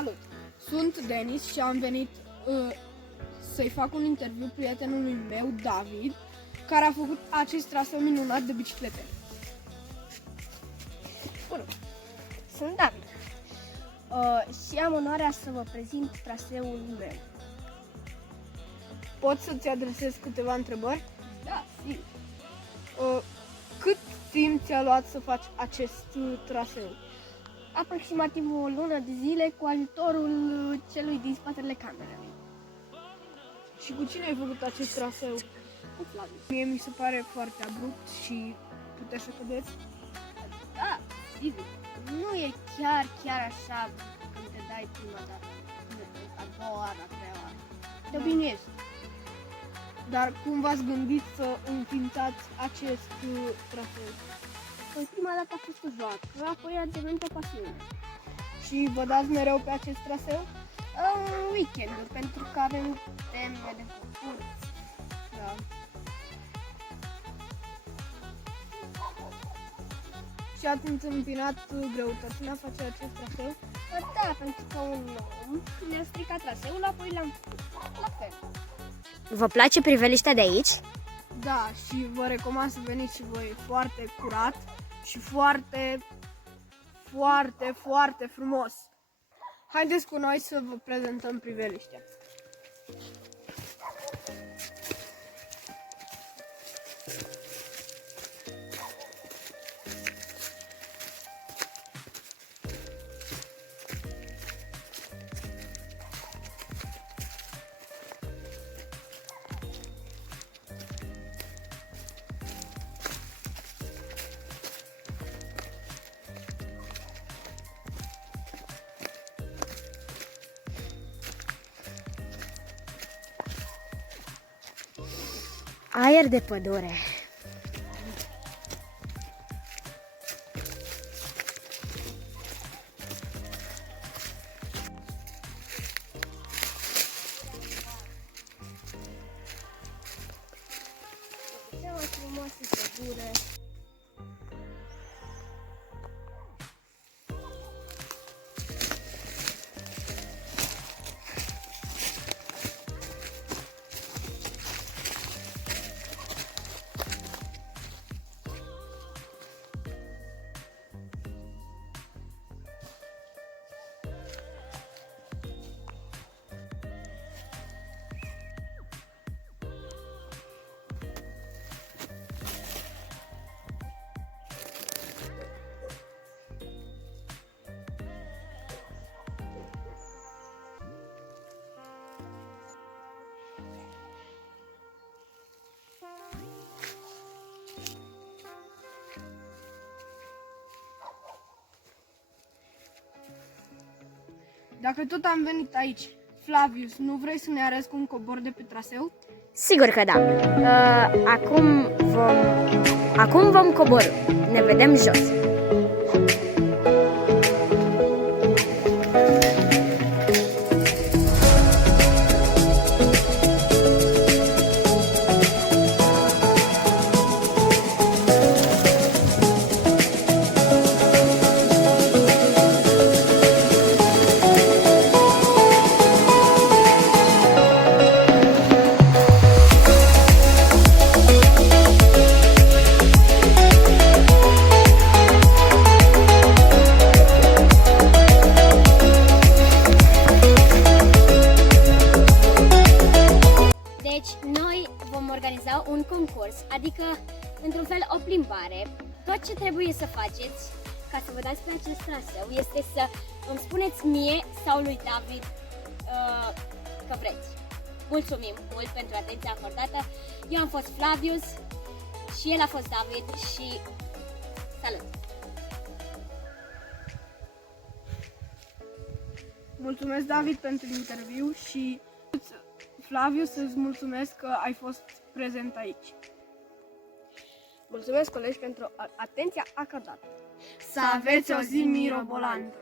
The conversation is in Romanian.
Salut! Sunt Denis și am venit să-i fac un interviu prietenului meu, David, care a făcut acest traseu minunat de biciclete. Bună! Sunt David și am onoarea să vă prezint traseul meu. Pot să-ți adresez câteva întrebări? Da, sigur. Cât timp ți-a luat să faci acest traseu? Aproximativ o lună de zile cu ajutorul celui din spatele camerei. Și cu cine ai făcut acest traseu? Cu Flaviu. Mie mi se pare foarte abrupt și puteți să cădeți. Da, sigur. Nu e chiar așa când te dai prima dată, a doua oară, a treia oară. Te obișnuiești. Dar cum v-ați gândit să înființați acest traseu? Păi prima dată a fost o joacă, apoi a devenit o pasiune. Și vă dați mereu pe acest traseu? În weekend-uri, pentru că avem teme de făcut. Da. Și ați întâmpinat greutăți în a face acest traseu? Da, pentru că un om ne-a stricat traseul, apoi l-am făcut. La fel. Vă place priveliștea de aici? Da, și vă recomand să veniți și voi, foarte curat și foarte frumos. Haideți cu noi să vă prezentăm priveliștea. Aer de pădure. Cea mai frumoasă pădure. Dacă tot am venit aici, Flavius, nu vrei să ne arăți cum cobor de pe traseu? Sigur că da. Acum vom coborî. Ne vedem jos. Deci noi vom organiza un concurs, adică într-un fel o plimbare. Tot ce trebuie să faceți ca să vă dați pe acest traseu este să îmi spuneți mie sau lui David că vreți. Mulțumim mult pentru atenția acordată. Eu am fost Flavius și el a fost David și salut! Mulțumesc, David, pentru interviu și Flavius, îți mulțumesc că ai fost prezent aici. Mulțumesc, colegi, pentru atenția acordată. Să aveți o zi mirobolantă!